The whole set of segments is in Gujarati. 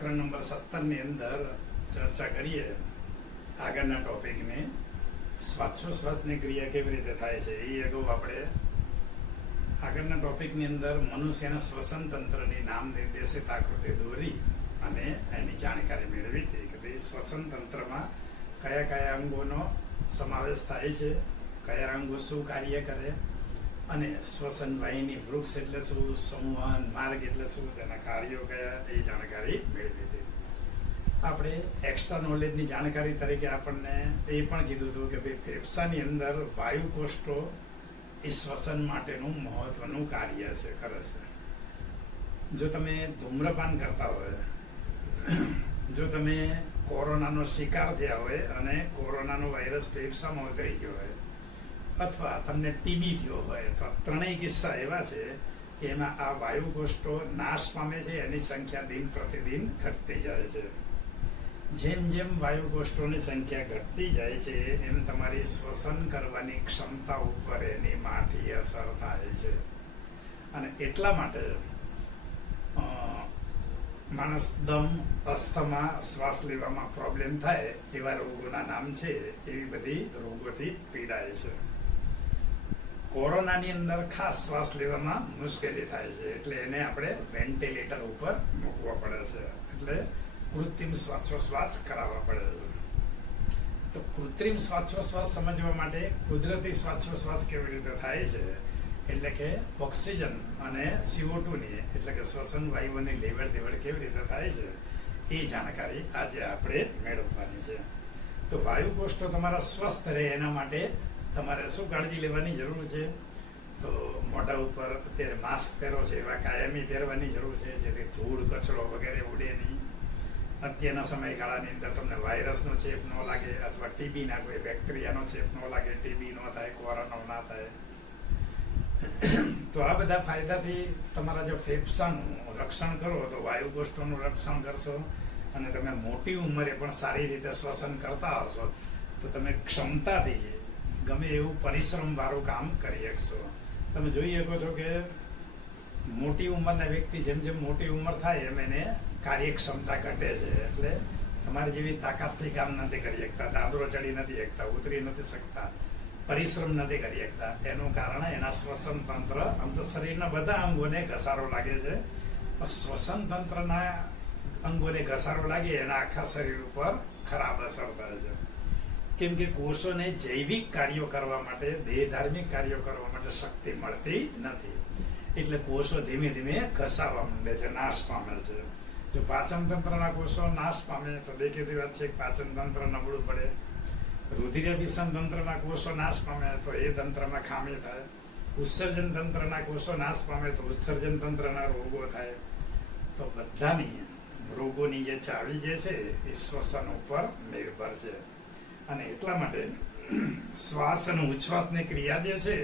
પ્રકરણ નંબર 17 ની અંદર ચર્ચા કરીએ આગળના ટોપિકને શ્વાસોશ્વાસની ક્રિયા કેવી રીતે થાય છે. એ અગાઉ આપણે આગળના ટોપિકની અંદર મનુષ્યના શ્વસન તંત્રની નામ નિર્દેશિત આકૃતિ દોરી અને એની જાણકારી મેળવી હતી કે ભાઈ શ્વસન તંત્રમાં કયા કયા અંગોનો સમાવેશ થાય છે, કયા અંગો શું કાર્ય કરે અને શ્વસન વાહિની વૃક્ષ એટલે શું, સંવહન માર્ગ એટલે શું, તેના કાર્યો કયા, એ જાણકારી મેળવી હતી. આપણે એક્સ્ટ્રા નોલેજની જાણકારી તરીકે આપણને એ પણ કીધું હતું કે ભાઈ ફેફસાની અંદર વાયુ કોષ્ઠો એ શ્વસન માટેનું મહત્વનું કાર્ય છે, કરે છે. જો તમે ધૂમ્રપાન કરતા હોય, જો તમે કોરોનાનો શિકાર થયા હોય અને કોરોનાનો વાયરસ ફેફસામાં ઉતરી ગયો હોય, અથવા તમને ટીબી થયો હોય, તો ત્રણેય કિસ્સા એવા છે કે એમાં આ વાયુ કોષ્ઠો નાશ પામે છે, એની સંખ્યા દિન પ્રતિદિન ઘટતી જાય છે. જેમ જેમ વાયુ કોષ્ઠોની સંખ્યા ઘટતી જાય છે એમ તમારી શ્વસન કરવાની ક્ષમતા ઉપર એની માઠી અસર થાય છે. અને એટલા માટે માણસ દમ, અસ્થમા, શ્વાસ લેવામાં પ્રોબ્લેમ થાય એવા રોગોના નામ છે, એવી બધી રોગોથી પીડાય છે. કોરોનાની અંદર ખાસ શ્વાસ લેવામાં મુશ્કેલી થાય છે, એટલે એને આપણે વેન્ટિલેટર ઉપર મૂકવા પડે છે, એટલે કૃત્રિમ શ્વાસોશ્વાસ કરાવવા પડે છે. તો કૃત્રિમ શ્વાસોશ્વાસ સમજવા માટે કુદરતી શ્વાસોશ્વાસ કેવી રીતે થાય છે, એટલે કે ઓક્સિજન અને CO2 ની એટલે કે શ્વસન વાયુઓની લેવડ દેવડ કેવી રીતે થાય છે એ જાણકારી આજે આપણે મેળવવાની છે. તો વાયુ કોષ્ઠો તમારા સ્વસ્થ રહે એના માટે તમારે શું કાળજી લેવાની જરૂર છે? તો મોઢા ઉપર અત્યારે માસ્ક પહેરો છે એવા કાયમી પહેરવાની જરૂર છે, જેથી ધૂળ કચરો વગેરે ઉડે નહીં. અત્યારના સમયગાળાની અંદર તમને વાયરસનો ચેપ ન લાગે અથવા ટીબીના કોઈ બેક્ટેરિયાનો ચેપ ન લાગે, ટીબી ન થાય, કોરોના ના થાય. તો આ બધા ફાયદાથી તમારા જો ફેફસાનું રક્ષણ કરો તો વાયુ કોષ્ઠોનું રક્ષણ કરશો, અને તમે મોટી ઉંમરે પણ સારી રીતે શ્વસન કરતા હશો તો તમે ક્ષમતાથી ગમે એવું પરિશ્રમ વાળું કામ કરી શકશો. તમે જોઈ શકો છો કે મોટી ઉંમરના વ્યક્તિ જેમ જેમ મોટી ઉંમર થાય એમ એને કાર્યક્ષમતા ઘટે છે, એટલે તમારી જેવી તાકાતથી કામ નથી કરી શકતા, દાદરો ચડી નથી શકતા, ઉતરી નથી શકતા, પરિશ્રમ નથી કરી શકતા. એનું કારણ એના શ્વસન તંત્ર, આમ તો શરીરના બધા અંગોને ઘસારો લાગે છે, પણ શ્વસન તંત્રના અંગોને ઘસારો લાગે એના આખા શરીર ઉપર ખરાબ અસર થાય છે. કેમ કે કોષોને જૈવિક કાર્યો કરવા માટે, દેહધાર્મિક કાર્યો કરવા માટે શક્તિ મળતી નથી, એટલે કોષો ધીમે ધીમે ઘસાવા માંડે છે, નાશ પામે છે. જો પાચન તંત્રના કોષો નાશ પામે તો દેખીતી વાત છે કે પાચન તંત્ર નબળું પડે. રુધિરાભિસરણ તંત્રના કોષો નાશ પામે તો એ તંત્રમાં ખામી થાય. ઉત્સર્જન તંત્રના કોષો નાશ પામે તો ઉત્સર્જન તંત્રના રોગો થાય. તો બધાની રોગોની જે ચાવી જે છે એ શ્વસન ઉપર નિર્ભર છે. અને એટલા માટે શ્વાસ અને ઉચ્છ્વાસની ક્રિયા જે છે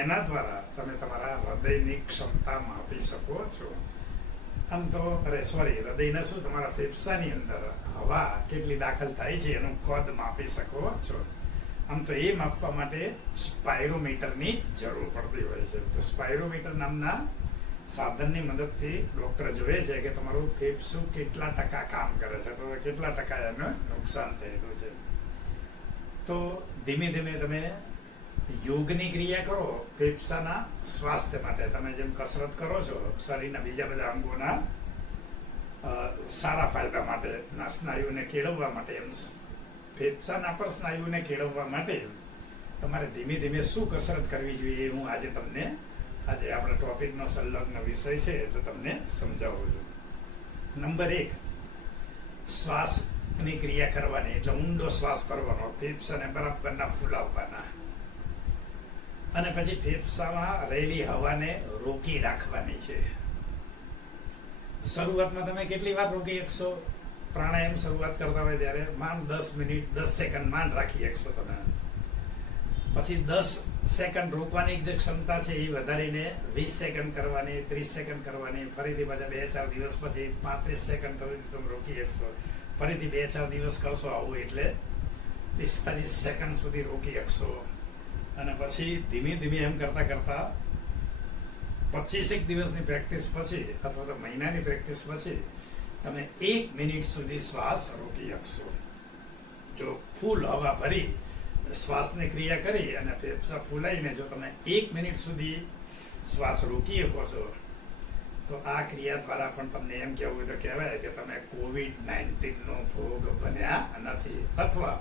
એના દ્વારા તમે તમારા હૃદયની ક્ષમતા માપી શકો છો. આમ તો હૃદયના શું, તમારા ફેફસાની અંદર હવા કેટલી દાખલ થાય છે એનું કદ માપી શકો છો. આમ તો એ માપવા માટે સ્પાયરોમીટરની જરૂર પડતી હોય છે. તો સ્પાયરોમીટર નામના સાધનની મદદથી ડોક્ટર જોવે છે કે તમારું ફેફસું કેટલા ટકા કામ કરે છે, તો કેટલા ટકા એને નુકસાન થયેલું છે. તો ધીમે ધીમે તમે યોગની ક્રિયા કરો ફેફસાના સ્વાસ્થ્ય માટે. તમે જેમ કસરત કરો છો શરીરના બીજા બધા અંગોના સારા ફાયદા માટે, સ્નાયુને કેળવવા માટે, એમ ફેફસાના પર સ્નાયુને કેળવવા માટે તમારે ધીમે ધીમે શું કસરત કરવી જોઈએ એ હું આજે તમને, આજે આપણા ટોપિકનો સંલગ્ન વિષય છે એટલે તમને સમજાવું છું. નંબર 1, શ્વાસની ક્રિયા કરવાની એટલે ઊંડો શ્વાસ કરવાનો, ફેફસાને બરાબરના ફૂલાવવાના, અને પછી ફેફસામાં રહેલી હવાને રોકી રાખવાની છે. શરૂઆતમાં તમે કેટલી વાર રોકી શકશો? પ્રાણાયામ શરૂઆત કરતા હોય ત્યારે માંડ 10 મિનિટ 10 સેકન્ડ માંડ રાખી શકશો તમે. પછી 10 સેકન્ડ રોકવાની જે ક્ષમતા છે એ વધારીને 20 સેકન્ડ કરવાની, 30 સેકન્ડ કરવાની, ફરીથી પાછા 2-4 દિવસ પછી 35 સેકન્ડ તમે રોકી શકશો. ફરીથી 2-4 દિવસ કરશો આવું એટલે 45 સેકન્ડ સુધી રોકી શકશો. અને પછી ધીમે ધીમે એમ કરતા કરતા 25 દિવસની પ્રેક્ટિસ પછી અથવા તો મહિનાની પ્રેક્ટિસ પછી તમે 1 મિનિટ સુધી શ્વાસ રોકી શકશો. જો ફૂલ હવા ભરી શ્વાસની ક્રિયા કરી અને ફેફસા ફૂલાઈને જો તમે 1 મિનિટ સુધી શ્વાસ રોકી શકો છો તો આ ક્રિયા દ્વારા પણ તમને એમ કહેવું તો કહેવાય કે તમે COVID-19 નો ભોગ બન્યા નથી. અથવા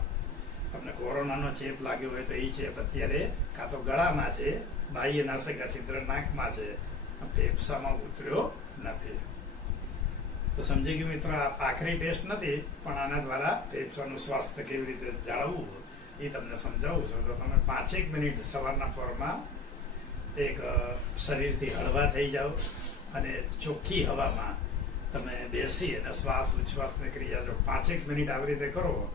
તમને કોરોનાનો ચેપ લાગ્યો હોય તો એ ચેપ અત્યારે કાં તો ગળામાં છે, બાહ્ય નાસિકા છિદ્ર નાકમાં છે, ફેફસામાં ઉતર્યો નથી. તો સમજી ગયું મિત્રો, આ આખરી ટેસ્ટ નથી પણ આના દ્વારા ફેફસાનું સ્વાસ્થ્ય કેવી રીતે જાળવવું એ તમને સમજાવું છું. તો તમે 5 મિનિટ સવારના પોરમાં એક શરીરથી હળવા થઈ જાઓ અને ચોખ્ખી હવામાં તમે બેસી અને શ્વાસ ઉચ્છ્વાસની ક્રિયા જો 5 મિનિટ આવી રીતે કરો,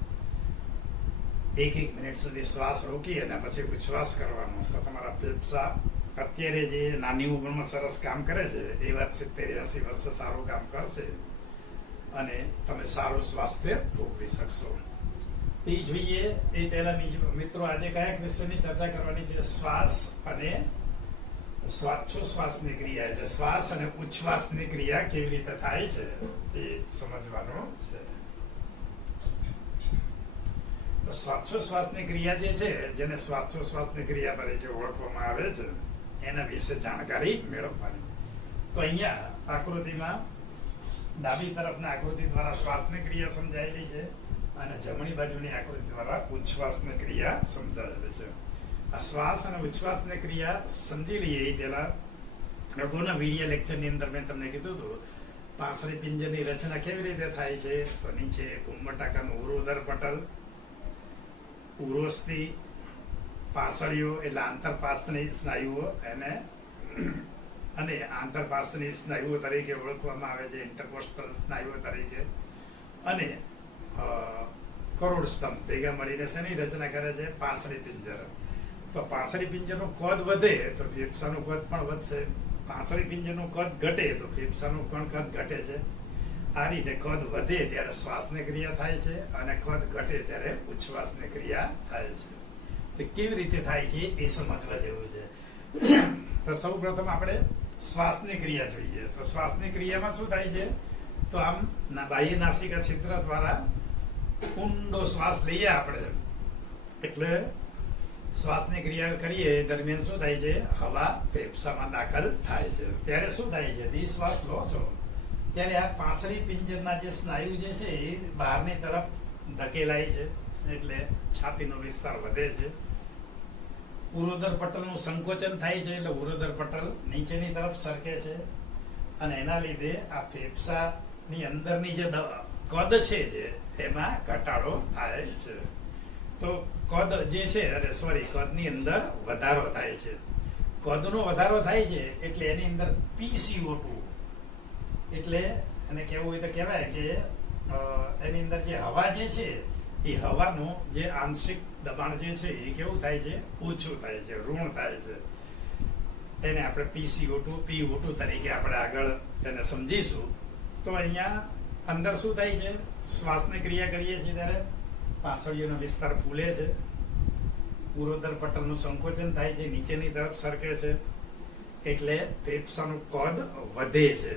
1 મિનિટ સુધી શ્વાસ રોકી અને પછી ઉચ્છ્વાસ કરવાનો, તો તમારા ફેફસા અત્યારે જે નાની ઉંમરમાં સરસ કામ કરે છે એ વાત 70-80 વર્ષે સારું કામ કરશે અને તમે સારું સ્વાસ્થ્ય ભોગવી શકશો. એ જોઈએ એ પહેલા મિત્રો આજે કયા વિષયની ચર્ચા કરવાની છે? શ્વાસ અને શ્વાસોચ્છ્વાસની ક્રિયા, એટલે શ્વાસ અને ઉચ્છ્વાસની ક્રિયા કેવી રીતે થાય છે એ સમજવાનું છે. તો શ્વાસોચ્છ્વાસની ક્રિયા જે છે, જેને શ્વાસોચ્છ્વાસની ક્રિયા તરીકે ઓળખવામાં આવે છે, એના વિશે જાણકારી મેળવવાની. તો અહીંયા આકૃતિમાં ડાબી તરફના આકૃતિ દ્વારા શ્વાસની ક્રિયા સમજાયેલી છે અને જમણી બાજુની આકૃતિ દ્વારા ઉચ્છ્વાસની ક્રિયા સમજાયેલી છે. આ શ્વાસ અને ઉચ્છ્વાસની ક્રિયા સમજી લઈએ એ પહેલા અગાઉના વિડીયો લેક્ચરની અંદર મેં તમને કીધું હતું પાંસળી પિંજરની રચના કેવી રીતે થાય છે. તો નીચે કુંભટાકાનું ઉરોદર પટલ, ઉરોસ્થિ, પાંસળીઓ એટલે આંતરપાસ્તની સ્નાયુઓ અને આંતરપાસ્તની સ્નાયુઓ તરીકે ઓળખવામાં આવે છે, ઇન્ટરકોસ્ટલ સ્નાયુઓ તરીકે, અને કરોડ સ્તંભ ભેગા મળીને શેની રચના કરે છે? પાંસળી પિંજર. તો પાંસળી પિંજરનું કદ વધે તો ફેફસાનું કદ પણ વધશે, પાંસળી પિંજરનું કદ ઘટે તો ફેફસાનું પણ કદ ઘટે છે. આ રીતે કદ વધે ત્યારે શ્વાસની ક્રિયા થાય છે અને કદ ઘટે ત્યારે ઉચ્છ્વાસની ક્રિયા થાય છે. તો કેવી રીતે થાય છે એ સમજવા જેવું છે. તો સૌ પ્રથમ આપણે શ્વાસની ક્રિયા જોઈએ. તો શ્વાસની ક્રિયામાં શું થાય છે? તો આમ બાહ્ય નાસિકા છિદ્ર દ્વારા ઊંડો શ્વાસ લઈએ આપણે, એટલે શ્વાસની ક્રિયા કરીએ દરમિયાન શું થાય છે? હવા ફેફસામાં દાખલ થાય છે. ત્યારે શું થાય છે? શ્વાસ લો છો ત્યારે આ પાંસળી પિંજરના જે સ્નાયુ જે છે એ બહારની તરફ ધકેલાય છે, એટલે છાતીનો વિસ્તાર વધે છે. ઉરોદર પટલનું સંકોચન થાય છે, એટલે ઉરોદર પટલ નીચેની તરફ સરકે છે અને એના લીધે આ ફેફસાની અંદરની જે કદ છે એમાં ઘટાડો થાય છે. તો કદ જે છે કદની અંદર વધારો થાય છે. કદનો વધારો થાય છે એટલે એની અંદર PCO2 એટલે એને કહેવું હોય તો કહેવાય કે એની અંદર જે હવા જે છે એ હવાનું જે આંશિક દબાણ જે છે એ કેવું થાય છે? ઓછું થાય છે, ઋણ થાય છે. એને આપણે PCO2 તરીકે આપણે આગળ એને સમજીશું. તો અહીંયા અંદર શું થાય છે? શ્વાસની ક્રિયા કરીએ છીએ ત્યારે પાંસળીઓનો વિસ્તાર ફૂલે છે, ઉરોદર પટલનું સંકોચન થાય છે, નીચેની તરફ સરકે છે, એટલે ફેફસાનું કદ વધે છે.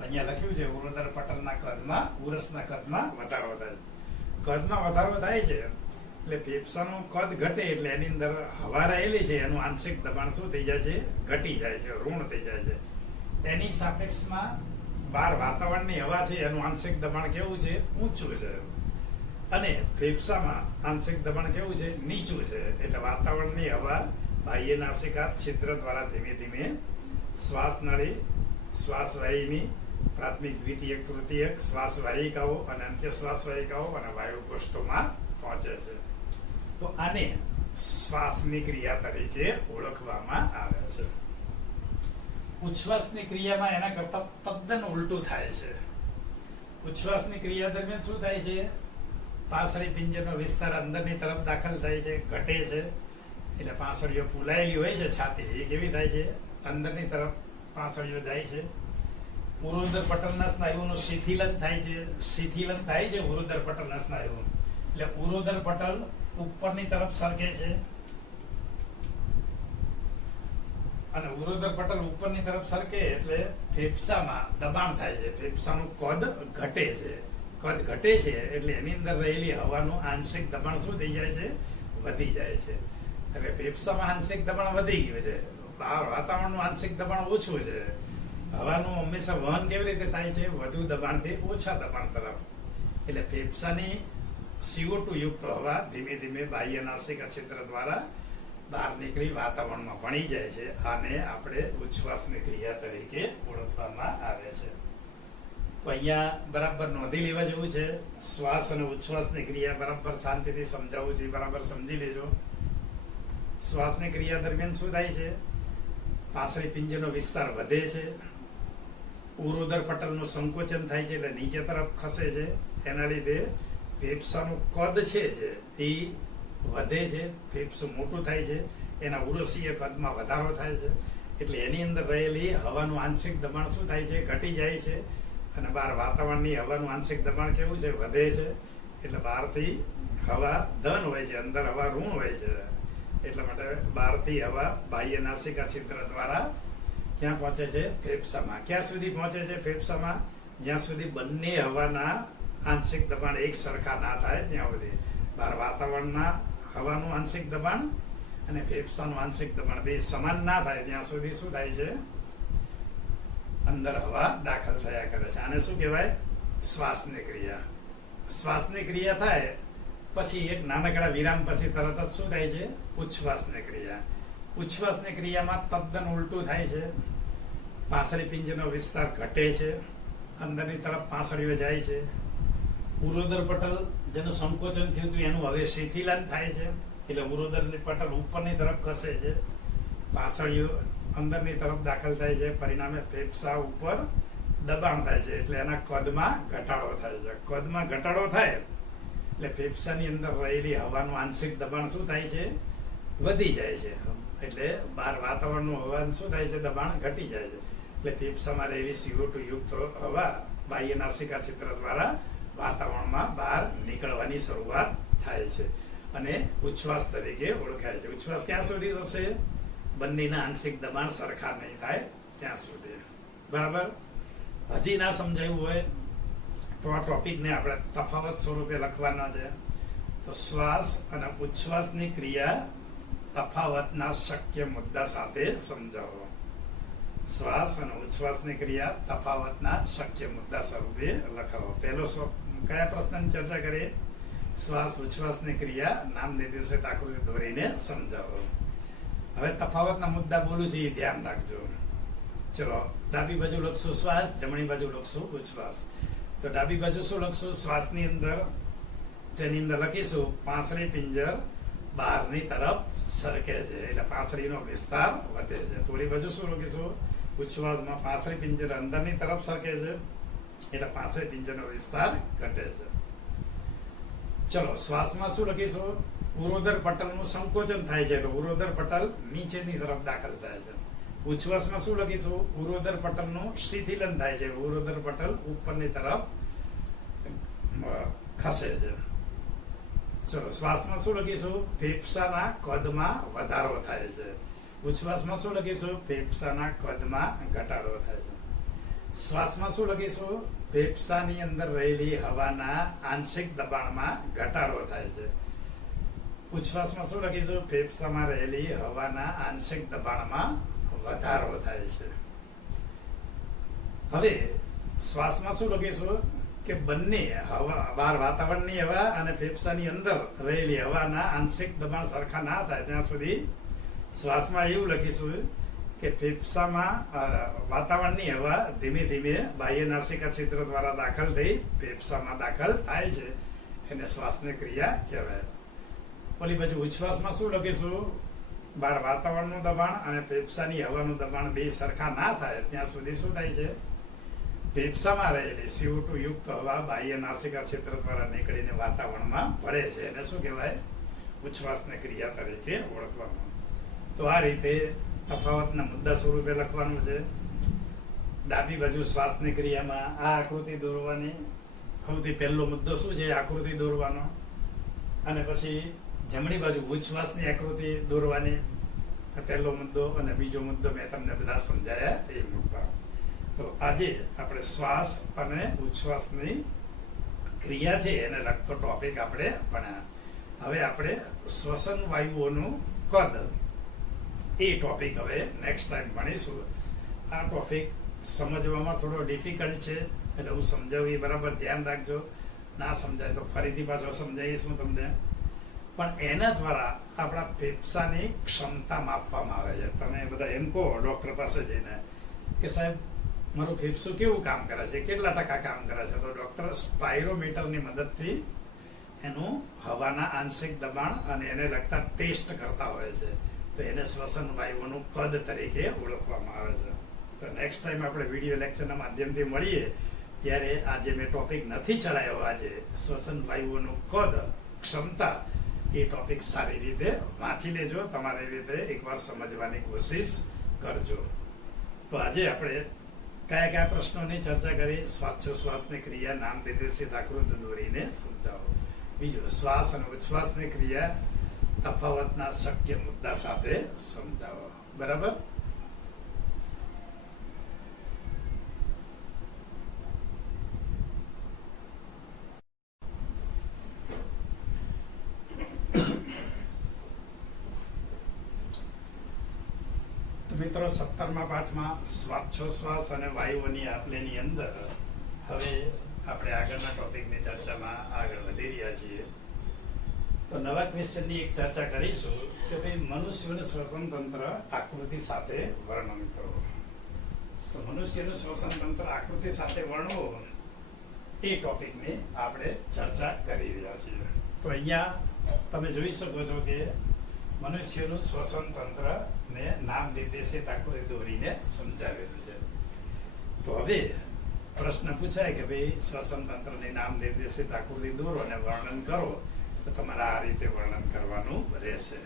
અહીંયા લખ્યું છે ઉરોદર પટલના કદમાં, ઉરસના કદમાં વધારો થાય છે. કદમાં વધારો થાય છે એટલે ફેફસાનું કદ ઘટે એટલે એની અંદર હવા રહેલી છે એનું આંશિક દબાણ શું થઈ જાય છે? ઘટી જાય છે, ઋણ થઈ જાય છે. એની સાપેક્ષમાં બહાર વાતાવરણની હવા છે એનું આંશિક દબાણ કેવું છે? ઊંચું છે. અને ફેફસામાં આંશિક દબાણ કેવું છે? નીચું છે. એટલે વાતાવરણની હવા બાહ્ય નાસિકા છિદ્ર દ્વારા ધીમે ધીમે શ્વાસ નળી, શ્વાસવાહિની, પ્રાથમિક, દ્વિતીયક, તૃતીયક શ્વાસ વાહિકાઓ અને અંત્યશ્વાસ વાહિકાઓ અને વાયુ કોષ્ઠોમાં પહોંચે છે. તો આને શ્વાસની ક્રિયા તરીકે ઓળખવામાં આવે છે. ઉચ્છ્વાસની ક્રિયામાં એના કરતા તદ્દન ઉલટું થાય છે. ઉચ્છ્વાસની ક્રિયા દરમિયાન શું થાય છે? પાંસળી પિંજરનો વિસ્તાર અંદરની તરફ દાખલ થાય છે, ઘટે છે. એટલે પાંસળીઓ ફૂલાયેલી હોય છે, છાતી એ કેવી થાય છે? અંદરની તરફ પાંસળીઓ જાય છે. ઉરોદર પટલના સ્નાયુઓનું શિથિલન થાય છે, ઉરોદર પટલના સ્નાયુઓ, એટલે ઉરોદર પટલ ઉપરની તરફ સરકે છે અને ઉરોદર પટલ ઉપરની તરફ સરકે એટલે ફેફસામાં દબાણ થાય છે, ફેફસાનું કદ ઘટે છે. કદ ઘટે છે એટલે એની અંદર રહેલી હવાનું આંશિક દબાણ શું થઈ જાય છે? વધી જાય છે. એટલે ફેફસામાં આંશિક દબાણ વધી ગયું છે, બહાર વાતાવરણનું આંશિક દબાણ ઓછું છે. હવાનું હંમેશા વહન કેવી રીતે થાય છે? વધુ દબાણથી ઓછા દબાણ તરફ. એટલે ફેફસાની CO2 યુક્ત હવા ધીમે ધીમે બાહ્ય નાસિકા છિદ્ર દ્વારા બહાર નીકળી વાતાવરણમાં ભળી જાય છે. આને આપણે ઉચ્છ્વાસની ક્રિયા તરીકે ઓળખવામાં આવે છે. તો અહીંયા બરાબર નોંધી લેવા જેવું છે. શ્વાસ અને ઉચ્છ્વાસની ક્રિયા બરાબર શાંતિથી સમજાવવું છે, બરાબર સમજી લેજો. શ્વાસની ક્રિયા દરમિયાન શું થાય છે? પાંસળી પિંજરનો વિસ્તાર વધે છે, ઉરોદર પટલનું સંકોચન થાય છે એટલે નીચે તરફ ખસે છે. એના લીધે ફેફસાનું કદ છે એ વધે છે, ફેફસું મોટું થાય છે, એના ઉરસીય કદમાં વધારો થાય છે. એટલે એની અંદર રહેલી હવાનું આંશિક દબાણ શું થાય છે? ઘટી જાય છે. અને બહાર વાતાવરણની હવાનું આંશિક દબાણ કેવું છે? વધે છે. એટલે બહારથી હવા ધન હોય છે, અંદર હવા ઋણ હોય છે. એટલા માટે બહારથી હવા બાહ્ય નાસિકા છિદ્ર દ્વારા ક્યાં પહોંચે છે? ફેફસામાં. ક્યાં સુધી પહોંચે છે ફેફસામાં? જ્યાં સુધી બંને હવાના આંશિક દબાણ એક સરખા ના થાય ત્યાં સુધી. બહાર વાતાવરણના હવાનું આંશિક દબાણ અને ફેફસાનું આંશિક દબાણ બે સમાન ના થાય ત્યાં સુધી શું થાય છે? અંદર હવા દાખલ થયા કરે છે. આને શું કહેવાય? શ્વાસની ક્રિયા. શ્વાસની ક્રિયા થાય પછી એક નાનકડા વિરામ પછી તરત જ શું થાય છે? ઉચ્છ્વાસની ક્રિયા. ઉચ્છ્વાસની ક્રિયામાં તદ્દન ઉલટું થાય છે. પાંસળી પિંજરનો વિસ્તાર ઘટે છે, અંદરની તરફ પાંસળીઓ જાય છે. ઉરોદર પટલ જેનું સંકોચન થયું હતું એનું હવે શિથિલન થાય છે. એટલે ઉરોદરની પટલ ઉપરની તરફ ખસે છે, પાંસળીઓ અંદરની તરફ દાખલ થાય છે. પરિણામે ફેફસા ઉપર દબાણ થાય છે એટલે એના કદમાં ઘટાડો થાય છે. કદમાં ઘટાડો થાય એટલે ફેફસાની અંદર રહેલી હવાનું આંશિક દબાણ શું થાય છે? વધી જાય છે. એટલે બહાર વાતાવરણનું હવાનું શું થાય છે? દબાણ ઘટી જાય છે. એટલે ફેફસામાં રહેલી CO2 યુક્ત હવા બાહ્ય નાસિકા છિદ્ર દ્વારા વાતાવરણમાં બહાર નીકળવાની શરૂઆત થાય છે અને ઉચ્છ્વાસ તરીકે ઓળખાય છે. ઉચ્છ્વાસ ક્યાં સુધી થશે? બંનેના આંશિક દબાણ સરખા નહીં થાય ત્યાં સુધી. બરાબર? હજી ના સમજાયું હોય તો આ ટોપિકને આપણે તફાવત સ્વરૂપે લખવાના છે. તો શ્વાસ અને ઉચ્છ્વાસની ક્રિયા તફાવતના શક્ય મુદ્દા સાથે સમજાવો. શ્વાસ અને ઉચ્છ્વાસની ક્રિયા તફાવતના શક્ય મુદ્દા સ્વરૂપે લખાવો. પહેલો કયા પ્રશ્નની ચર્ચા કરીએ? શ્વાસ ઉચ્છ્વાસની ક્રિયા નામ નિર્દેશિત આકૃતિ દોરીને સમજાવો. હવે તફાવતના મુદ્દા બોલું છું એ ધ્યાન રાખજો. ચલો, ડાબી બાજુ લખશું શ્વાસ, જમણી બાજુ લખશું ઉચ્છ્વાસ. તો ડાબી બાજુ શું લખશું? શ્વાસની અંદર તેની અંદર લખીશું પાંસળી પિંજર બહારની તરફ સરકે છે એટલે પાંસળીનો વિસ્તાર વધે છે. થોડી બાજુ શું લખીશું? ઉચ્છ્વાસમાં પાંસળી પિંજર અંદરની તરફ સરકે છે એટલે પાંસળી પિંજરનો વિસ્તાર ઘટે છે. ચલો, શ્વાસમાં શું લખીશું? ઉરોદર પટલનું સંકોચન થાય છે એટલે ઉરોદર પટલ નીચેની તરફ દાખલ થાય છે. ઉચ્છ્વાસમાં શું લખીશું? ઉરોદર પટલનું શિથિલન થાય છે, ઉરોદર પટલ ઉપરની તરફ ખસે છે. ચલો, શ્વાસમાં શું લખીશું? ફેફસાના કદમાં વધારો થાય છે. ઉચ્છ્વાસમાં શું લખીશું? ફેફસાના કદમાં ઘટાડો થાય છે. શ્વાસમાં શું લખીશું? ફેફસાની અંદર રહેલી હવાના આંશિક દબાણમાં ઘટાડો થાય છે. ઉચ્છ્વાસમાં શું લખીશું? ફેફસામાં રહેલી હવાના આંશિક દબાણમાં વધારો થાય છે. હવે શ્વાસમાં શું લખીશું? કે બંને હવા બહાર વાતાવરણની હવા અને ફેફસાની અંદર રહેલી હવાના આંશિક દબાણ સરખા ના થાય ત્યાં સુધી શ્વાસમાં એવું લખીશું કે ફેફસામાં વાતાવરણની હવા ધીમે ધીમે બાહ્ય નાસિકા છિદ્ર દ્વારા દાખલ થઈ ફેફસામાં દાખલ થાય છે. એને શ્વાસની ક્રિયા કહેવાય. ઓલી બાજુ ઉચ્છ્વાસમાં શું લખીશું? બહાર વાતાવરણનું દબાણ અને ફેફસાની હવાનું દબાણ બે સરખા ના થાય ત્યાં સુધી શું થાય છે? ફેફસામાં રહેલી CO2 યુક્ત હવા બાહ્ય નાસિકા છિદ્ર દ્વારા નીકળીને વાતાવરણમાં ભળે છે. એને શું કહેવાય? ઉચ્છ્વાસની ક્રિયા તરીકે ઓળખવામાં. તો આ રીતે તફાવતના મુદ્દા સ્વરૂપે લખવાનું છે. ડાબી બાજુ શ્વાસની ક્રિયામાં આ આકૃતિ દોરવાની. સૌથી પહેલો મુદ્દો શું છે? આકૃતિ દોરવાનો. અને પછી જમણી બાજુ ઉચ્છ્વાસની આકૃતિ દોરવાની પહેલો મુદ્દો અને બીજો મુદ્દો મેં તમને બધા સમજાયા એ મુદ્દા. તો આજે આપણે શ્વાસ અને ઉચ્છ્વાસની ક્રિયા છે એને લગતો ટોપિક આપણે ભણ્યા. હવે આપણે શ્વસન વાયુઓનું કદ એ ટોપિક હવે નેક્સ્ટ ટાઈમ ભણીશું. આ ટોપિક સમજવામાં થોડો ડિફિકલ્ટ છે, એટલે હું સમજાવું એ બરાબર ધ્યાન રાખજો. ના સમજાય તો ફરીથી પાછો સમજાવીશું તમને. પણ એના દ્વારા આપણા ફેફસાની ક્ષમતા માપવામાં આવે છે. તમે બધા એમ કહો ડૉક્ટર પાસે જઈને કે સાહેબ મારું ફેફસું કેવું કામ કરે છે, કેટલા ટકા કામ કરે છે, તો ડૉક્ટર સ્પાયરોમીટરની મદદથી એનું હવાના આંશિક દબાણ અને એને લગતા ટેસ્ટ કરતા હોય છે. તો એને શ્વસન વાયુઓનું કદ તરીકે ઓળખવામાં આવે છે. તો નેક્સ્ટ ટાઈમ આપણે વિડીયો લેક્ચરના માધ્યમથી મળીએ ત્યારે આજે મેં ટોપિક નથી ચલાવ્યો, આજે શ્વસન વાયુઓનું કદ ક્ષમતા, એ ટોપિક સારી રીતે વાંચી લેજો, તમારી રીતે એકવાર સમજવાની કોશિશ કરજો. તો આજે આપણે કયા કયા પ્રશ્નોની ચર્ચા કરી? શ્વાસોચ્છ્વાસની ક્રિયા નામ નિર્દેશિત આકૃતિ દોરીને સમજાવો. બીજું, શ્વાસ અને ઉચ્છ્વાસની ક્રિયા તફાવતના શક્ય મુદ્દા સાથે સમજાવો. બરાબર? મિત્રો, 17મા પાઠમાં શ્વાસોચ્છ્વાસ અને વાયુઓની આપલેની અંદર હવે આપણે આગળના ટોપિકની ચર્ચામાં આગળ વધી રહ્યા છીએ. તો નવા ક્વેશ્ચનની એક ચર્ચા કરીશું કે ભાઈ મનુષ્યનું શ્વસન તંત્ર આકૃતિ સાથે વર્ણન કરો. તો મનુષ્યનું શ્વસન તંત્ર આકૃતિ સાથે વર્ણવો એ ટોપિકની આપણે ચર્ચા કરી રહ્યા છીએ. તો અહીંયા તમે જોઈ શકો છો કે મનુષ્યનું શ્વસન તંત્ર ને નામ નિર્દેશિત આકૃતિ દોરીને સમજાવેલું છે. તો હવે પ્રશ્ન પૂછાય કે ભાઈ શ્વસન તંત્રની નામ નિર્દેશિત આકૃતિ દોરો અને વર્ણન કરો, તો તમારે આ રીતે વર્ણન કરવાનું રહેશે.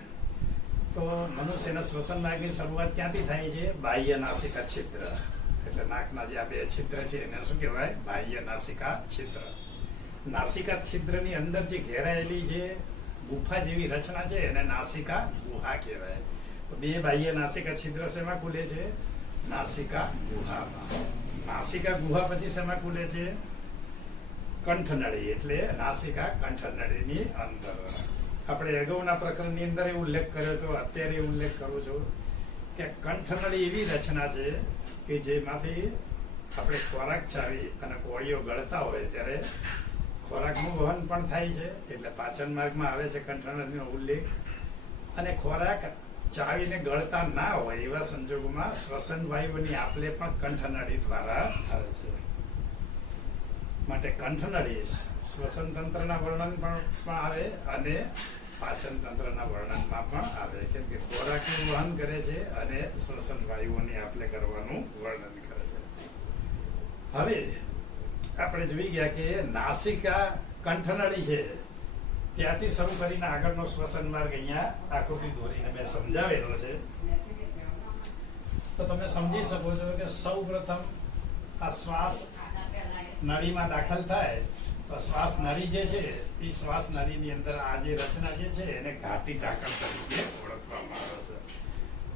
તો મનુષ્યના શ્વસન માર્ગની શરૂઆત ક્યાંથી થાય છે? બાહ્ય નાસિકા છિદ્ર, એટલે નાકના જે આ બે છિદ્ર છે એને શું કહેવાય? બાહ્ય નાસિકા છિદ્ર. નાસિકા છિદ્રની અંદર જે ઘેરાયેલી જે ગુફા જેવી રચના છે એને નાસિકા ગુહા કહેવાય. તો બે બાહ્ય નાસિકા છિદ્ર શેમાં ખુલે છે? નાસિકા ગુહામાં. નાસિકા ગુહા પછી શેમાં ખુલે છે? કંઠનળી, એટલે નાસિકા કંઠનળીની અંદર. આપણે અગાઉના પ્રકરણની અંદર એ ઉલ્લેખ કર્યો હતો, અત્યારે ઉલ્લેખ કરું છું કે કંઠનળી એવી રચના છે કે જેમાંથી આપણે ખોરાક ચાવી અને કોળીઓ ગળતા હોય ત્યારે ખોરાકનું વહન પણ થાય છે, એટલે પાચન માર્ગમાં આવે છે કંઠનળીનો ઉલ્લેખ. અને ખોરાક ચાવીને ગળતા ના હોય એવા સંજોગોમાં શ્વસન વાયુઓની આપલે પણ કંઠનળી દ્વારા આવે છે. માટે કંઠનળી શ્વસન તંત્રના વર્ણન પણ આવે અને પાચન તંત્રના વર્ણનમાં પણ આવે, કેમ કે ખોરાકનું વહન કરે છે અને શ્વસન વાયુઓની આપલે કરવાનું વર્ણન કરે છે. હવે આપણે જોઈ ગયા કે નાસિકા કંઠનળી છે, ત્યાંથી શરૂ કરીને આગળનો શ્વસન માર્ગ અહીંયા આકૃતિ દોરીને મેં સમજાવેલો છે. તો તમે સમજી શકો છો કે સૌ પ્રથમ આ શ્વાસ નળીમાં દાખલ થાય તો શ્વાસ નળી જે છે એ શ્વાસ નળીની અંદર આ જે રચના જે છે એને ઘાટી ઢાંકણ તરીકે ઓળખવામાં આવે છે.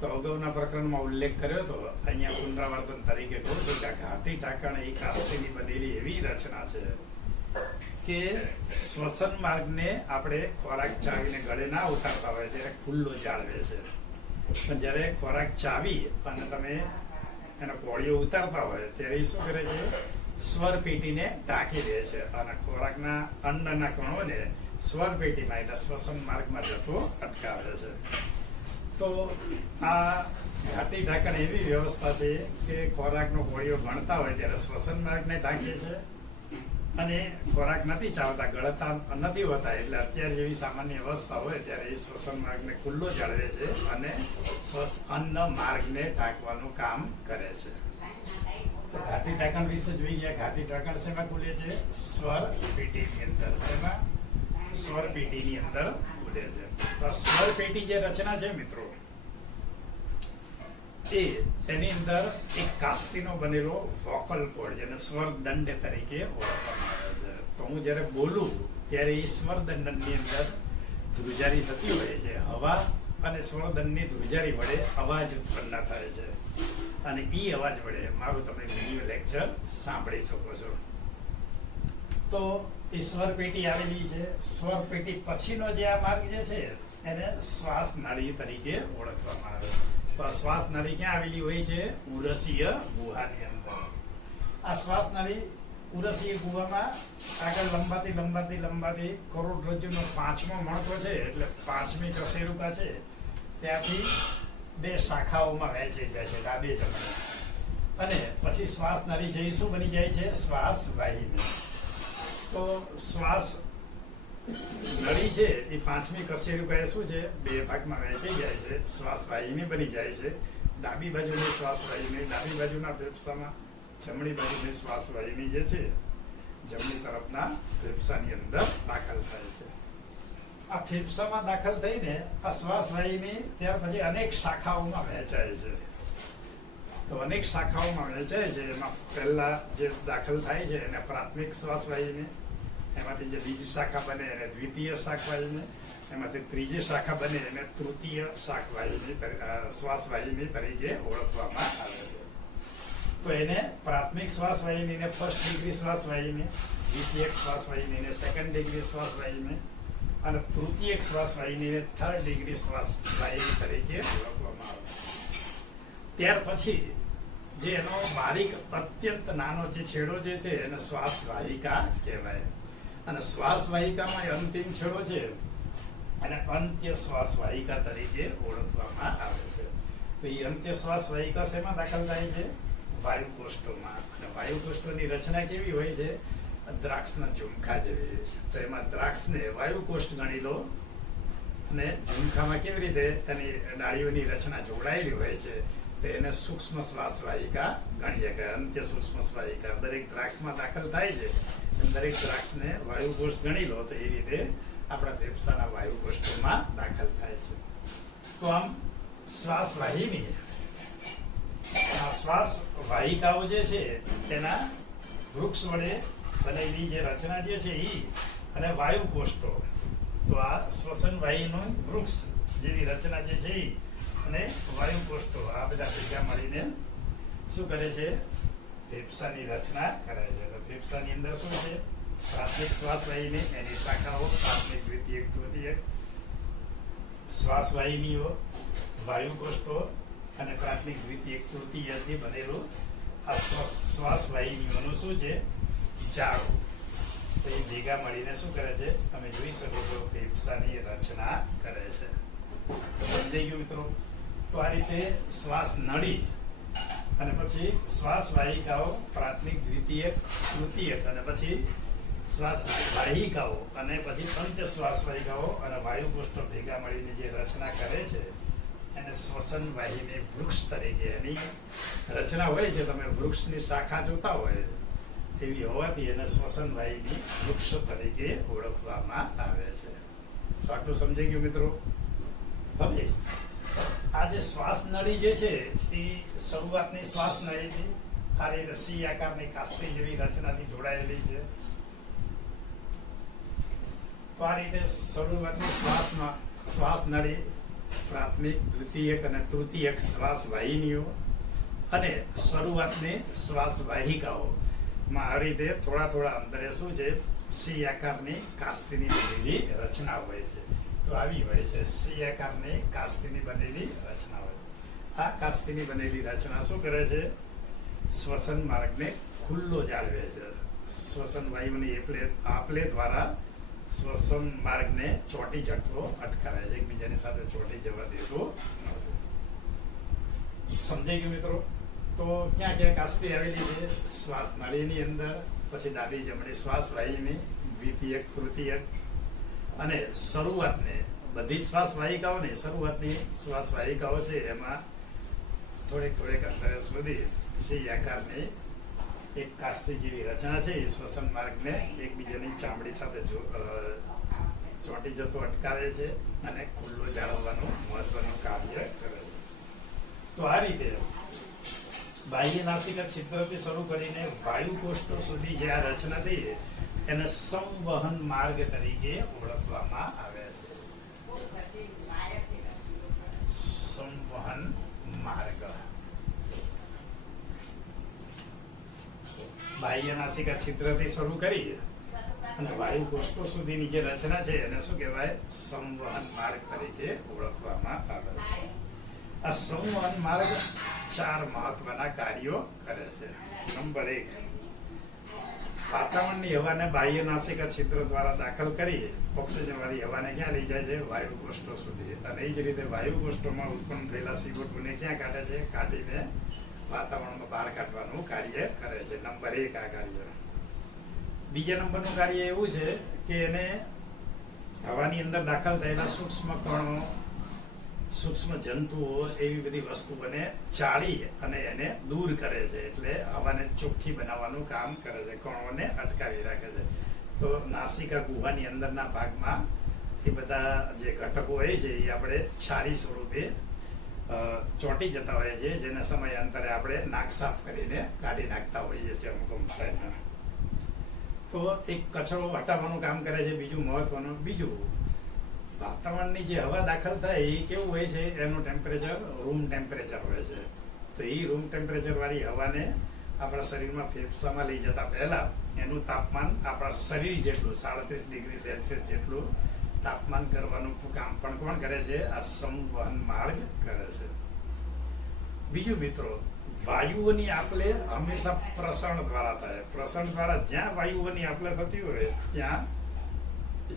તો અગાઉના પ્રકરણમાં ઉલ્લેખ કર્યો હતો, અહીંયા પુનરાવર્તન તરીકે કહું છું કે ઘાટી ઢાંકણ એ કાસ્તીની બનેલી એવી રચના છે કે શ્વસન માર્ગને આપણે ખોરાક ચાવીને ગળે ના ઉતારતા હોય ત્યારે ખુલ્લો જાળવે છે. પણ જ્યારે ખોરાક ચાવી અને તમે એનો કોળીઓ ઉતારતા હોય ત્યારે એ શું કરે છે? સ્વર પેટીને ઢાંકી દે છે અને ખોરાકના અન્નના કણોને સ્વર પેટીમાં એટલે શ્વસન માર્ગમાં જતો અટકાવે છે. તો આ ઘાટી ઢાંકણ એવી વ્યવસ્થા છે કે ખોરાકનો કોળીઓ ગણતા હોય ત્યારે શ્વસન માર્ગને ઢાંકે છે અને ખોરાક નથી ચાવતા, ગળતા નથી હોતા, એટલે અત્યારે જેવી સામાન્ય અવસ્થા હોય ત્યારે એ શ્વસન માર્ગને ખુલ્લો જાળવે છે અને અન્ન માર્ગને ઢાંકવાનું કામ કરે છે. તો ઘાટી ઢાંકણ વિશે જોઈ ગયા. ઘાટી ઢાંકણ શેમાં ખુલે છે? સ્વર પેટીની અંદર. શેમાં? સ્વર પેટીની અંદર ખુલે છે. તો સ્વર પેટી જે રચના છે મિત્રો, એની અંદર એક કાસ્તીનો બનેલો વોકલ કોર્ડ જેને સ્વર દંડ તરીકે ઓળખવામાં આવે છે. તો હું જ્યારે બોલું ત્યારે એ સ્વર દંડની અંદર ધ્રુજારી થતી હોય છે. હવા અને સ્વરદંડની ધ્રુજારી વડે અવાજ ઉત્પન્ન થાય છે અને એ અવાજ વડે મારું તમે વિડીયો લેક્ચર સાંભળી શકો છો. તો એ સ્વર પેટી આવેલી છે. સ્વર પેટી પછીનો જે આ માર્ગ જે છે એને શ્વાસ નળી તરીકે ઓળખવામાં આવે છે. તો આ શ્વાસ નળી ક્યાં આવેલી હોય છે? ઉરસીય ગુહાની અંદર. આ શ્વાસ નળી ઉરસીય ગુહામાં આગળ લંબાતી કરોડરજ્જુનો 5મો મણકો છે, એટલે 5મી કશેરુકા છે, ત્યાંથી 2 શાખાઓમાં વહેંચાઈ જાય છે, ડાબે જમણે. અને પછી શ્વાસ નળી છે એ શું બની જાય છે? શ્વાસ વાહિની. તો શ્વાસ નળી છે એ 5મી કશેરુકા એ શું છે? 2 ભાગમાં વહેંચાઈ જાય છે, શ્વાસ વાહિની બની જાય છે. ડાબી બાજુની શ્વાસ વાહિની, ડાબી બાજુના ફેફસામાં, જમણી બાજુની શ્વાસ વાહિની જે છે જમણી તરફના ફેફસાની અંદર દાખલ થાય છે. આ ફેફસામાં દાખલ થઈને આ શ્વાસ વાહિની ત્યાર પછી અનેક શાખાઓમાં વહેંચાય છે. તો અનેક શાખાઓમાં વહેંચાય છે. એમાં પહેલા જે દાખલ થાય છે એને પ્રાથમિક શ્વાસ વાહિની, એમાંથી જે બીજી શાખા બને એને દ્વિતીય શાખ વાહિની, એમાંથી ત્રીજી શાખા બને એને તૃતીય શાખ વાહિની શ્વાસ વાહિની તરીકે ઓળખવામાં આવે છે. તો એને પ્રાથમિક શ્વાસ વાહિનીને ફર્સ્ટ ડિગ્રી શ્વાસ વાહિની, દ્વિતીયક શ્વાસ વાહિનીને સેકન્ડ ડિગ્રી શ્વાસ વાહિની અને તૃતીયક શ્વાસ વાહિનીને થર્ડ ડિગ્રી શ્વાસ વાહિની તરીકે ઓળખવામાં આવે. ત્યાર પછી જે એનો બારીક અત્યંત નાનો જે છેડો જે છે એને શ્વાસ વાહિકા કહેવાય. અને શ્વાસ વાહિકામાં અંતિમ છેડો છે અને અંત્ય શ્વાસ વાહિકા તરીકે ઓળખવામાં આવે છે. તો એ અંત્ય શ્વાસ વાહિકા શેમાં દાખલ થાય છે? વાયુકોષ્ઠોમાં. અને વાયુકોષ્ઠોની રચના કેવી હોય છે? દ્રાક્ષના ઝુમખા જેવી. તો એમાં દ્રાક્ષને વાયુકોષ્ઠ ગણી લો અને ઝુમખામાં કેવી રીતે એની ડાળીઓની રચના જોડાયેલી હોય છે તો એને સૂક્ષ્મ શ્વાસ વાહિકા ગણીએ કે અંત્ય સૂક્ષ્મ વાહિકા. દરેક દ્રાક્ષમાં દાખલ થાય છે, દરેક દ્રાક્ષને વાયુકોષ્ઠ ગણી લો તો એ રીતે આપણા ફેફસાના વાયુકોષ્ઠોમાં દાખલ થાય છે. તો આમ શ્વાસ વાહિની, આ શ્વાસ વાહિકાઓ જે છે તેના વૃક્ષ વડે બનેલી જે રચના જે છે એ અને વાયુકોષ્ઠો, તો આ શ્વસન વાહિનીનું વૃક્ષ જેવી રચના જે છે એ અને વાયુકોષ્ઠો આ બધા ભેગા મળીને શું કરે છે? ફેફસાની રચના કરે છે. તો ફેફસાની અંદર શું છે? પ્રાથમિક શ્વાસ વાહિની, એની શાખાઓ પ્રાથમિક, દ્વિતીયક, તૃતીયક શ્વાસ વાહિનીઓ, વાયુકોષ્ઠો અને પ્રાથમિક, દ્વિતીયક, તૃતીયથી બનેલું આ શ્વાસ વાહિનીઓનું શું છે? જાળું. તો એ ભેગા મળીને શું કરે છે? તમે જોઈ શકો છો ફેફસાની રચના કરે છે. તો સમજાઈ ગયું મિત્રો? તો આ રીતે શ્વાસ નળી અને પછી શ્વાસ વાહિકાઓ પ્રાથમિક, દ્વિતીયક, તૃતીયક અને પછી શ્વાસ વાહિકાઓ અને પછી અંત્ય શ્વાસ વાહિકાઓ અને વાયુકોષ્ઠો ભેગા મળીને જે રચના કરે છે એને શ્વસન વાહિની વૃક્ષ તરીકે એની રચના હોય છે. તમે વૃક્ષની શાખા જોતા હોય એવી હોવાથી એને શ્વસન વાહિની વૃક્ષ તરીકે ઓળખવામાં આવે છે. તો આટલું સમજાઈ ગયું મિત્રો? હવે આ જે શ્વાસ નળી જે છે એ શરૂઆતની શ્વાસ નળીથી આ રીતે સી આકારની કાસ્તી જેવી રચનાથી જોડાયેલી છે. તો આ રીતે શરૂઆતની શ્વાસ નળી, પ્રાથમિક, દ્વિતીયક અને તૃતીયક શ્વાસ વાહિનીઓ અને શરૂઆતની શ્વાસ વાહિકાઓ માં આ રીતે થોડા અંતરે શું છે? સી આકારની કાસ્તીની બનેલી રચના હોય છે. તો આવી હોય છે સી આકારની કાસ્તીની બનેલી રચના હોય. આ કાસ્તીની બનેલી રચના શું કરે છે? શ્વસન માર્ગને ખુલ્લો જાળવે છે. શ્વસન વાયુની આપલે દ્વારા શ્વસન માર્ગને ચોંટી જતો અટકાવે છે, એકબીજાની સાથે ચોંટી જવા દેતો નથી. સમજાઈ ગયું મિત્રો? તો ક્યાં ક્યાં કાસ્તી આવેલી છે? શ્વાસ નળીની અંદર, પછી ડાબી જમણી શ્વાસ વાહિની, દ્વિતીયક, તૃતીયક અને શરૂઆતને બધી જ શ્વાસ વાહિકાઓની શરૂઆતની શ્વાસ વાહિકાઓ છે એમાં થોડેક અંતરે સુધી સી આકારની એક કાસ્તી જેવી રચના છે. એ શ્વસન માર્ગને એકબીજાની ચામડી સાથે ચોંટી જતો અટકાવે છે અને ખુલ્લો જાળવવાનું મહત્વનું કાર્ય કરે છે. તો આ રીતે બાહ્ય નાસિકા છિદ્રથી શરૂ કરીને વાયુકોષ્ઠો સુધી જે આ રચના થઈ એને સંવહન માર્ગ તરીકે ઓળખવામાં આવે છે. સંવહન માર્ગ. બાહ્ય નાસિકા છિદ્રથી શરૂ કરી અને વાયુ કોષ્ઠો સુધીની જે રચના છે એને શું કહેવાય? સંવહન માર્ગ તરીકે ઓળખવામાં આવે છે. આ સંવહન માર્ગ 4 મહત્વના કાર્યો કરે છે. નંબર 1, વાતાવરણની હવાને બાહ્ય નાસિકા છિદ્ર દ્વારા દાખલ કરી ઓક્સિજન વાળી હવાને ક્યાં લઈ જાય છે? વાયુ કોષ્ઠો સુધી. અને એ જ રીતે વાયુ કોષ્ઠોમાં ઉત્પન્ન થયેલા CO2 ને ક્યાં કાઢે છે? કાઢીને વાતાવરણમાં બહાર કાઢવાનું કાર્ય કરે છે. નંબર 1 આ કાર્ય. બીજા નંબરનું કાર્ય એવું છે કે એને હવાની અંદર દાખલ થયેલા સૂક્ષ્મ કણો, સૂક્ષ્મ જંતુઓ, એવી બધી વસ્તુઓને ચાળી અને એને દૂર કરે છે. એટલે હવાને ચોખ્ખી બનાવવાનું કામ કરે છે, કણોને અટકાવી રાખે છે. તો નાસિકા ગુહાની અંદરના ભાગમાં એ બધા જે ઘટકો હોય છે એ આપણે છારી સ્વરૂપે ચોંટી જતા હોઈએ છીએ, જેના સમયાંતરે આપણે નાક સાફ કરીને કાઢી નાખતા હોઈએ છીએ અમુક અમુક. તો એક કચરો હટાવવાનું કામ કરે છે. બીજું મહત્વનું, વાતાવરણની જે હવા દાખલ થાય એ કેવું હોય છે? એનું ટેમ્પરેચર રૂમ ટેમ્પરેચર હોય છે. તો એ રૂમ ટેમ્પરેચર વાળી હવાને આપણા શરીરમાં ફેફસામાં લઈ જતા પહેલા એનું તાપમાન આપણા શરીર જેટલું 37 ડિગ્રી સેલ્સિયસ જેટલું તાપમાન કરવાનું કામ પણ કોણ કરે છે? આ સંવહન માર્ગ કરે છે. બીજું મિત્રો, વાયુઓની આપલે હંમેશા પ્રસરણ દ્વારા થાય. પ્રસરણ દ્વારા જ્યાં વાયુઓની આપલે થતી હોય ત્યાં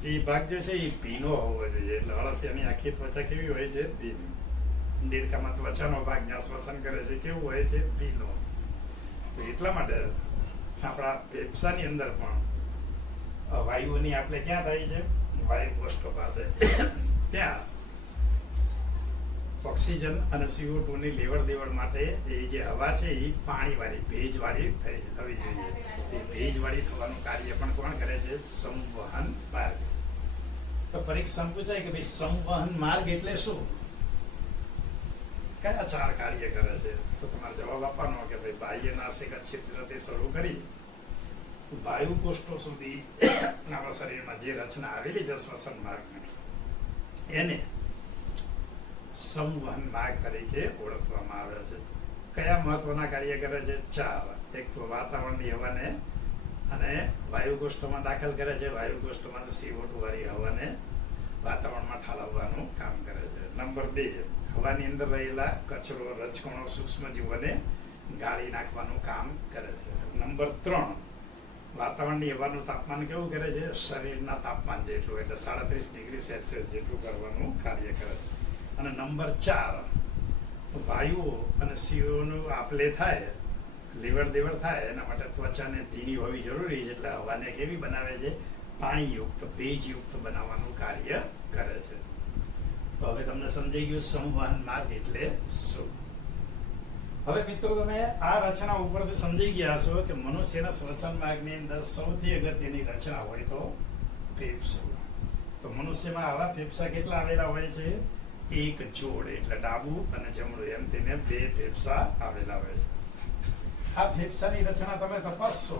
એ ભાગ જે છે એ ભીનો હોવો જોઈએ. એટલે અળસિયાની આખી ત્વચા કેવી હોય છે? ભીની. દેડકામાં ત્વચાનો ભાગ જ્યાં શ્વસન કરે છે કેવું હોય છે? ભીનો. તો એટલા માટે આપણા ફેફસાની અંદર પણ વાયુઓની આપલે ક્યાં થાય છે? વાયુ કોષ્ઠો પાસે. ત્યાં ઓક્સિજન અને CO2 ની લેવડ દેવડ માટે એ જે હવા છે એ પાણીવાળી, ભેજવાળી થવી જોઈએ. એ ભેજવાળી થવાનું કાર્ય પણ કોણ કરે છે? સંવહન માર્ગ. તો પરીક્ષામાં પૂછાય કે ભાઈ સંવહન માર્ગ એટલે શું? કયા 4 કાર્ય કરે છે? તો તમારે જવાબ આપવાનો કે ભાઈ બાહ્ય નાસિકા છિદ્રથી શરૂ કરી વાયુ કોષ્ઠો સુધી આપણા શરીરમાં જે રચના આવેલી છે શ્વસન માર્ગની, એને સંવહન માર્ગ તરીકે ઓળખવામાં આવે છે. કયા મહત્વના કાર્ય કરે છે? 4. એક તો વાતાવરણની હવાને અને વાયુ કોષ્ઠોમાં દાખલ કરે છે. વાયુ કોષ્ઠોમાં CO2 વાળી હવાને વાતાવરણમાં ઠાલવવાનું કામ કરે છે. નંબર 2, હવાની અંદર રહેલા કચરો, રજકણો, સૂક્ષ્મ જીવોને ગાળી નાખવાનું કામ કરે છે. નંબર 3, વાતાવરણની હવાનું તાપમાન કેવું કરે છે? શરીરના તાપમાન જેટલું, એટલે 37 ડિગ્રી સેલ્સિયસ જેટલું કરવાનું કાર્ય કરે છે. અને નંબર 4, વાયુઓ અને CO2 આપલે થાય, લેવડ દેવડ થાય, એના માટે ત્વચાને ભીની હોવી જરૂરી છે. એટલે હવાને કેવી બનાવે છે? પાણીયુક્ત, ભેજયુક્ત બનાવવાનું કાર્ય કરે છે. તો હવે તમને સમજાઈ ગયું સંવહન માર્ગ એટલે શું. હવે મિત્રો તમે આ રચના ઉપરથી સમજી ગયા છો કે મનુષ્યના શ્વસન માર્ગની અંદર સૌથી અગત્યની રચના હોય તો ફેફસું. તો મનુષ્યમાં આવા ફેફસા કેટલા આવેલા હોય છે? 1 જોડ, એટલે ડાબું અને જમણું એમ તેને 2 ફેફસા આવેલા હોય છે. આ ફેફસાની રચના તમે તપાસશો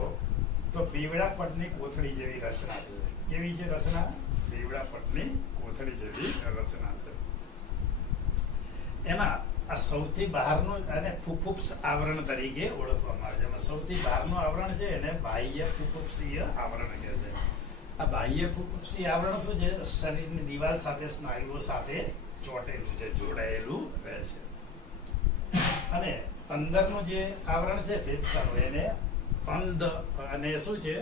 તો પીવડા પટની કોથળી જેવી રચના છે. કેવી છે રચના? પીવડા પટની કોથળી જેવી રચના છે. એમાં આ સૌથી બહારનું અને ફુફુક્ષ આવરણ તરીકે ઓળખવામાં આવે છે. એમાં સૌથી બહારનું આવરણ છે એને બાહ્ય ફુફુક્ષીય આવરણ કહે છે. આ બાહ્ય ફુફુક્ષીય આવરણ શું છે? શરીરની દિવાલ સાથે, સ્નાયુઓ સાથે ચોટેલું છે, જોડાયેલું રહે છે. અને અંદરનું જે આવરણ છે ફેફસાનું, એને અંધ અને શું છે?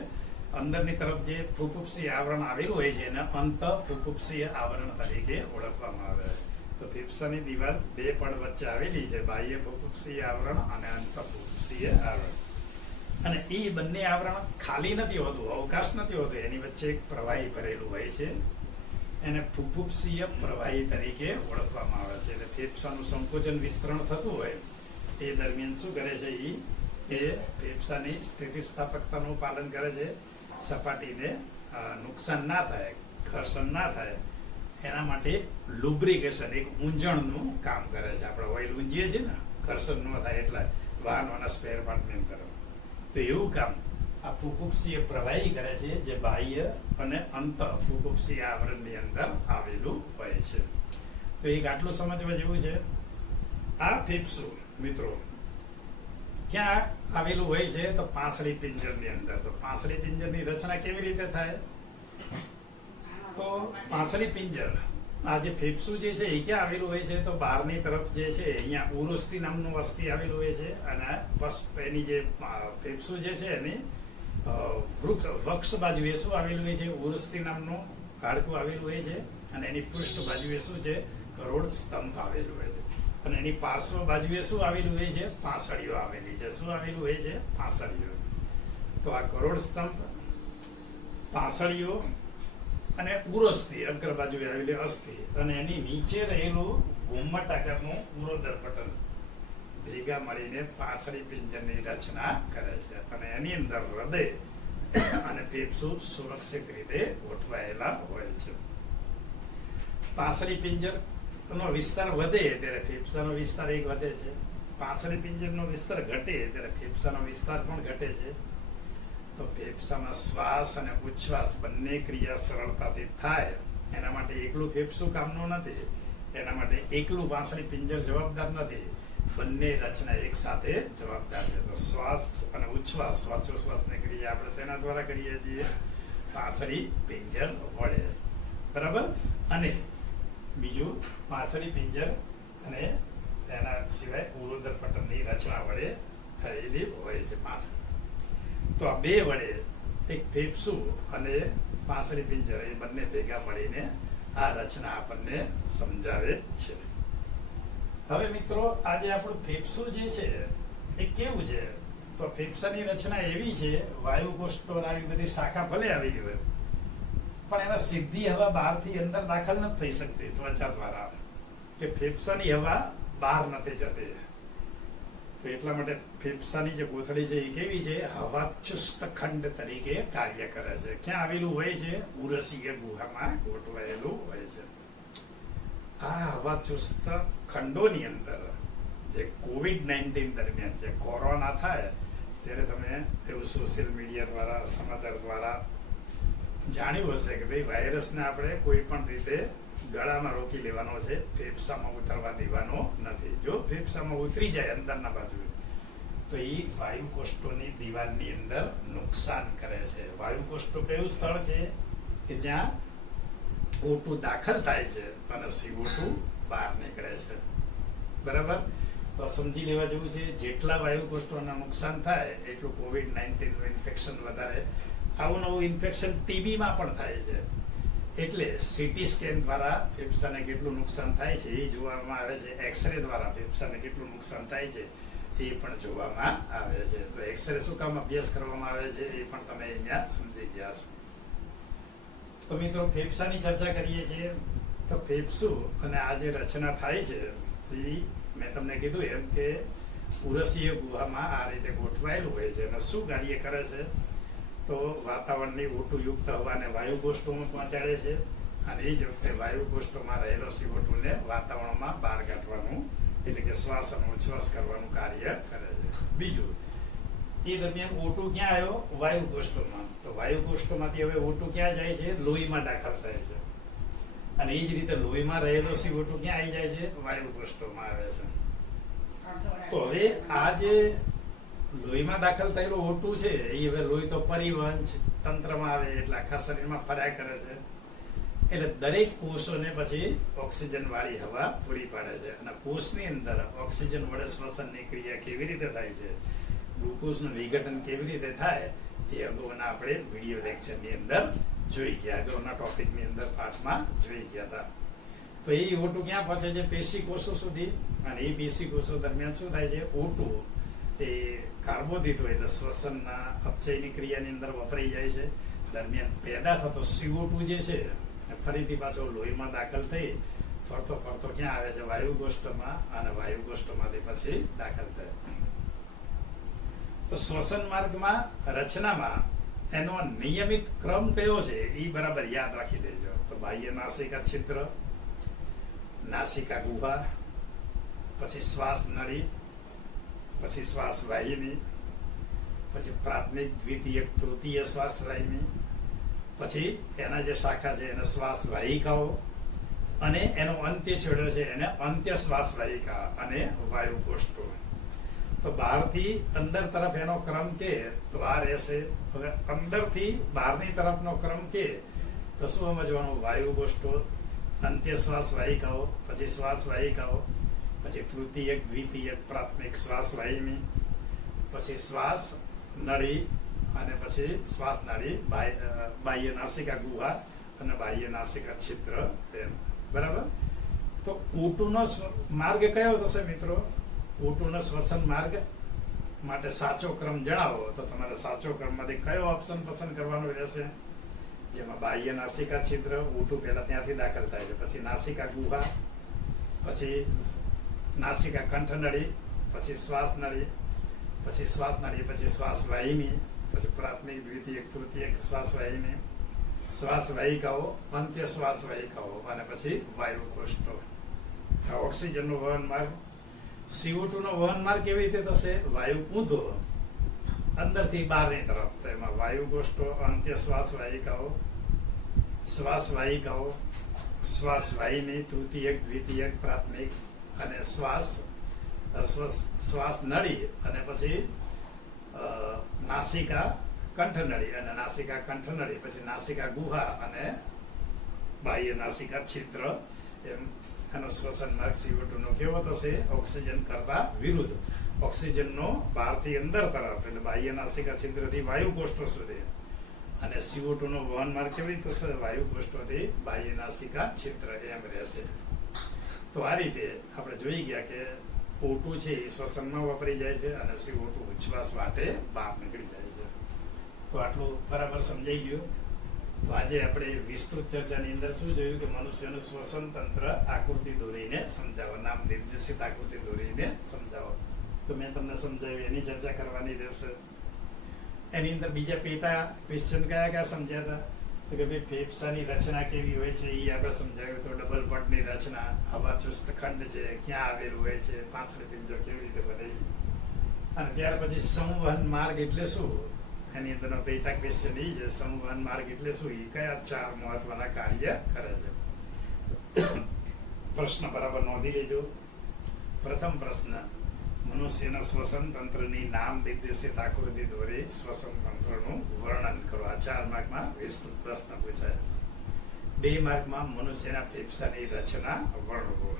અંદરની તરફ જે ફુફુક્ષીય આવરણ આવેલું હોય છે એને અંત ફુફુક્ષીય આવરણ તરીકે ઓળખવામાં આવે છે. તો ફેફસાની દિવાલ 2 પડ વચ્ચે આવેલી છે, બાહ્ય ફુફુક્ષીય આવરણ અને અંત ફુફુક્ષીય આવરણ. અને એ બંને આવરણ ખાલી નથી હોતું, અવકાશ નથી હોતો, એની વચ્ચે એક પ્રવાહી ભરેલું હોય છે. એને ફુફુક્ષીય પ્રવાહી તરીકે ઓળખવામાં આવે છે. એટલે ફેફસાનું સંકોચન વિસ્તરણ થતું હોય તે દરમિયાન શું કરે છે? એ ફેફસાની સ્થિતિસ્થાપકતાનું પાલન કરે છે. સપાટીને નુકસાન ના થાય, ઘર્ષણ ના થાય, એના માટે લુબ્રિકેશન, એક ઊંજણનું કામ કરે છે. આપણે ઓઇલ ઊંજીએ છીએ ને, ઘર્ષણ ન થાય એટલે વાહનોના સ્પેર પાર્ટની અંદર. તો એવું કામ આ ફુફુક્ષીય પ્રવાહી કરે છે, જે બાહ્ય અને અંત ફુફુક્ષીય આવરણની અંદર આવેલું હોય છે. તો એક આટલું સમજવા જેવું છે આ ફેફસું મિત્રો ક્યાં આવેલું હોય છે? તો પાંસળી પિંજરની અંદર. તો પાંસળી પિંજરની રચના કેવી રીતે થાય? તો પાંસળી પિંજર, આ જે ફેફસું જે છે એ ક્યાં આવેલું હોય છે? તો બહારની તરફ જે છે અહીંયા ઉરુસ્તી નામનું વસ્તી આવેલું હોય છે, અને એની જે ફેફસું જે છે એની વક્ષ બાજુએ શું આવેલું હોય છે? ઉરુસ્તી નામનું હાડકું આવેલું હોય છે, અને એની પૃષ્ઠ બાજુએ શું છે? કરોડ સ્તંભ આવેલું હોય છે, અને એની પાર્શ્વ બાજુએ શું આવેલું હોય છે? પાંસળીઓ આવેલી છે. શું આવેલું હોય છે? પાંસળીઓ. તો આ કરોડ સ્તંભ, પાંસળીઓ અને ઉરોસ્થી અગ્ર બાજુએ આવેલી અસ્થિ, અને એની નીચે રહેલું ઘુમ્મટ આકારનું ઉરોદર પટલ ભેગા મળીને પાંસળી પિંજરની રચના કરે છે, અને એની અંદર હૃદય અને ફેફસું સુરક્ષિત રીતે ગોઠવાયેલા હોય છે. પાંસળી પિંજર નો વિસ્તાર વધે ત્યારે ફેફસાનો વિસ્તાર એક વધે છે. પાંસળી પિંજરનો વિસ્તાર ઘટે ત્યારે ફેફસાનો વિસ્તાર પણ ઘટે છે. તો ફેફસામાં શ્વાસ અને ઉચ્છ્વાસ બંને ક્રિયા સરળતાથી થાય એના માટે એકલું ફેફસું કામનું નથી, એના માટે એકલું પાંસળી પિંજર જવાબદાર નથી, બંને રચના એક સાથે જવાબદાર છે. તો શ્વાસ અને ઉચ્છ્વાસ, શ્વાસોશ્વાસની ક્રિયા આપણે શેના દ્વારા કરીએ છીએ? પાંસળી પિંજર વડે. બરાબર. અને બીજું પાંસળી પિંજર અને એના સિવાય ઉરોદર પટલની રચના વડે થયેલી હોય છે પાંસળી. તો આ બે વડે, એક ફેફસું અને પાંસળી પિંજર, એ બંને ભેગા મળીને આ રચના આપણને સમજાવે છે. હવે મિત્રો આજે આપણું ફેફસું જે છે એ કેવું છે? તો ફેફસાની રચના એવી છે, વાયુકોષ્ઠો આવી બધી શાખા ભલે આવી હોય, પણ એમાં સીધી હવા બહારથી અંદર દાખલ નથી થઈ શકતી ત્વચા દ્વારા, કે ફેફસાની હવા બહાર નથી જતી. તો એટલા માટે ફેફસાની જે કોથળી છે એ કેવી છે? હવા ચુસ્ત ખંડ તરીકે કાર્ય કરે છે. ક્યાં આવેલું હોય છે? ઉરસીય ગુહામાં ગોઠવાયેલું હોય છે. આ હવા ચુસ્ત ખંડોની અંદર જે COVID-19 દરમિયાન જે કોરોના થાય ત્યારે તમે એવું સોશિયલ મીડિયા દ્વારા, સમાચાર દ્વારા જાણ્યું હશે કે ભાઈ વાયરસને આપણે કોઈ પણ રીતે ગળામાં રોકી લેવાનો છે, ફેફસામાં ઉતરવા દેવાનો નથી. જો ફેફસામાં ઉતરી જાય અંદરના બાજુ તો એ વાયુકોષ્ઠોની દિવાલની અંદર નુકસાન કરે છે. વાયુકોષ્ઠો કયું સ્થળ છે કે જ્યાં O2 દાખલ થાય છે અને CO2 બહાર નીકળે છે. બરાબર. તો સમજી લેવા જેવું છે, જેટલા વાયુકોષ્ઠોના નુકસાન થાય એટલું COVID-19 નું ઇન્ફેક્શન વધારે. આવું નવું ઇન્ફેક્શન TB-માં પણ થાય છે. એટલે સીટી સ્કેન દ્વારા ફેફસાને કેટલું નુકસાન થાય છે એ જોવામાં આવે છે. એક્સરે દ્વારા ફેફસાને કેટલું નુકસાન થાય છે એ પણ જોવામાં આવે છે. તો એક્સરે શું કામ અભ્યાસ કરવામાં આવે છે એ પણ તમે અહીંયા સમજી ગયા છો. તો મિત્રો ફેફસાની ચર્ચા કરીએ છીએ. તો ફેફસું અને આ જે રચના થાય છે એ મેં તમને કીધું એમ કે ઉરસીય ગુહામાં આ રીતે ગોઠવાયેલું હોય છે, અને શું કાર્ય કરે છે? તો વાતાવરણની O2 યુક્ત હવાને વાયુકોષ્ઠોમાં પહોંચાડે છે, અને એ જ વખતે વાયુકોષ્ઠોમાં રહેલો CO2 ને વાતાવરણમાં બહાર કાઢવાનું, એટલે કે શ્વાસ અને ઉચ્છ્વાસ કરવાનું કાર્ય કરે છે. બીજું, એ દરમિયાન O2 ક્યાં આવ્યો? વાયુકોષ્ઠોમાં. તો વાયુકોષ્ઠોમાંથી હવે O2 ક્યાં જાય છે? લોહીમાં દાખલ થાય છે, અને એ જ રીતે લોહીમાં રહેલો CO2 ક્યાં આવી જાય છે? વાયુકોષ્ઠોમાં આવે છે. તો હવે આ જે લોહીમાં દાખલ થયેલો O2 છે એ હવે લોહી તો પરિવહન તંત્રમાં આવે એટલે આખા શરીરમાં ફર્યા કરે છે. એટલે દરેક કોષોને પછી ઓક્સિજન વાળી હવા પૂરી પાડે છે, અને કોષની અંદર ઓક્સિજન વડે શ્વસનની ક્રિયા કેવી રીતે થાય છે, ગ્લુકોઝનું વિઘટન કેવી રીતે થાય એ અગાઉના આપણે વિડીયો લેક્ચરની અંદર જોઈ ગયા, અગાઉના ટોપિકની અંદર પાઠમાં જોઈ ગયા હતા. તો એ O2 ક્યાં પહોંચે છે? પેશી કોષો સુધી, અને એ પેશી કોષો દરમિયાન શું થાય છે? O2 એ કાર્બોદિત હોય એટલે શ્વસનના અપચયની ક્રિયાની અંદર વપરાઈ જાય છે. દરમિયાન પેદા થતો CO2 જે છે ફરીથી પાછો લોહીમાં દાખલ થઈ ફરતો ફરતો ક્યાં આવે છે? વાયુકોષ્ઠમાં, અને વાયુકોષ્ઠમાંથી પછી દાખલ થાય. તો શ્વસન માર્ગમાં રચનામાં એનો નિયમિત ક્રમ કયો છે એ બરાબર યાદ રાખી લેજો. તો બાહ્ય નાસિકા છિદ્ર, નાસિકા ગુહા, પછી શ્વાસ નળી, પછી શ્વાસ વાહિની, પછી પ્રાથમિક, દ્વિતીયક, તૃતીય શ્વાસ વાહિની, પછી એના જે શાખા છે એને શ્વાસ વાહિકાઓ, અને એનો અંત્ય છેડો છે એને અંત્ય શ્વાસ વાહિકા અને વાયુકોષ્ઠો. તો બહારથી અંદર તરફ એનો ક્રમ કે તો આ રહેશે. હવે અંદરથી બહારની તરફનો ક્રમ કે તો શું સમજવાનું? વાયુકોષ્ઠો, અંત્ય શ્વાસ વાહિકાઓ, પછી શ્વાસ વાહિકાઓ, પછી તૃતીયક, દ્વિતીયક, પ્રાથમિક શ્વાસ વાહિની, પછી શ્વાસ નળી અને પછી શ્વાસ નળી, બાહ્ય નાસિકા ગુહા અને બાહ્ય નાસિકા છિદ્ર. એમ બરાબર. તો ઊંટનો માર્ગ કયો થશે મિત્રો? ઊંટનો શ્વસન માર્ગ માટે સાચો ક્રમ જણાવો તો તમારે સાચો ક્રમમાંથી કયો ઓપ્શન પસંદ કરવાનો રહેશે? જેમાં બાહ્ય નાસિકા છિદ્ર, ઊંટું પહેલા ત્યાંથી દાખલ થાય છે, પછી નાસિકા ગુહા, પછી નાસિકા કંઠનળી, પછી શ્વાસ નળી, પછી શ્વાસ નળી, પછી શ્વાસ વાહિની, પછી પ્રાથમિક, દ્વિતીયક, તૃતીયક શ્વાસ વાહિની, શ્વાસ વાહિકાઓ, અંત્ય શ્વાસ વાહિકાઓ અને પછી વાયુકોષ્ઠો. આ ઓક્સિજનનો વહન માર્ગ. CO2 નો વહન માર્ગ કેવી રીતે થશે? વાયુ ઊંધો અંદરથી બહારની તરફ. તો એમાં વાયુકોષ્ઠો, અંત્ય શ્વાસ વાહિકાઓ, શ્વાસ વાહિકાઓ, શ્વાસ વાહિની, તૃતીયક, દ્વિતીયક, પ્રાથમિક અને શ્વાસ નળી અને પછી નાસિકા કંઠનળી અને નાસિકા કંઠનળી, પછી નાસિકા ગુહા અને બાહ્ય નાસિકા છિદ્ર. એમ એનો શ્વસન માર્ગ CO2 નો કેવો થશે? ઓક્સિજન કરતા વિરુદ્ધ. ઓક્સિજનનો બહારથી અંદર તરફ એટલે બાહ્ય નાસિકા છિદ્રથી વાયુકોષ્ઠો સુધી, અને CO2 નો વહન માર્ગ કેવી રીતે થશે? વાયુકોષ્ઠોથી બાહ્ય નાસિકા છિદ્ર. એમ રહેશે. તો આ રીતે આપણે જોઈ ગયા કે O2 છે એ શ્વસનમાં વાપરી જાય છે અને CO2 ઉચ્છ્વાસ માટે બહાર નીકળી જાય છે. તો આટલું બરાબર સમજાઈ ગયું. તો આજે આપણે વિસ્તૃત ચર્ચાની અંદર શું જોયું કે મનુષ્યનું શ્વસન તંત્ર આકૃતિ દોરીને સમજાવો, નામ નિર્દેશિત આકૃતિ દોરીને સમજાવો. તો મેં તમને સમજાવ્યું એની ચર્ચા કરવાની રહેશે. એની અંદર બીજા પેટા ક્વેશ્ચન કયા સમજ્યા હતા? તો કે ભાઈ ફેફસાની રચના કેવી હોય છે એ આપણે સમજાવ્યું. તો ડબલ પટની રચના, હવા ચુસ્ત ખંડ છે ક્યાં આવેલું હોય છે, પાંસળી પિંજર કેવી રીતે બને, અને ત્યાર પછી સંવહન માર્ગ એટલે શું? એની અંદરનો પેટા ક્વેશ્ચન એ છે સંવહન માર્ગ એટલે શું, એ કયા 4 મહત્વના કાર્ય કરે છે. પ્રશ્ન બરાબર નોંધી લેજો. પ્રથમ પ્રશ્ન, મનુષ્યના શ્વસન તંત્રની નામ નિર્દેશિત આકૃતિ દોરી શ્વસન તંત્રનું વર્ણન કરો. આ 4 માર્કમાં વિસ્તૃત પ્રશ્ન પૂછાય. 2 માર્કમાં મનુષ્યના ફેફસાની રચના વર્ણવો.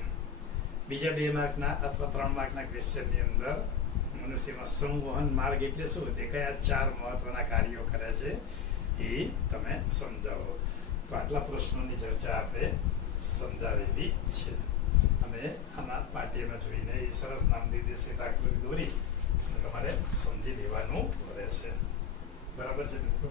બીજા 2 માર્કના અથવા 3 માર્કના ક્વેશ્ચનની અંદર મનુષ્યમાં સંવહન માર્ગ એટલે શું, તે કયા 4 મહત્વના કાર્યો કરે છે એ તમે સમજાવો. તો આટલા પ્રશ્નોની ચર્ચા આપણે સમજાવેલી છે. અમે આમાં પાઠ્યમાં જોઈને એ સરસ નામ નિર્દેશિત આકૃતિ દોરી તમારે સમજી લેવાનું રહેશે. બરાબર છે મિત્રો?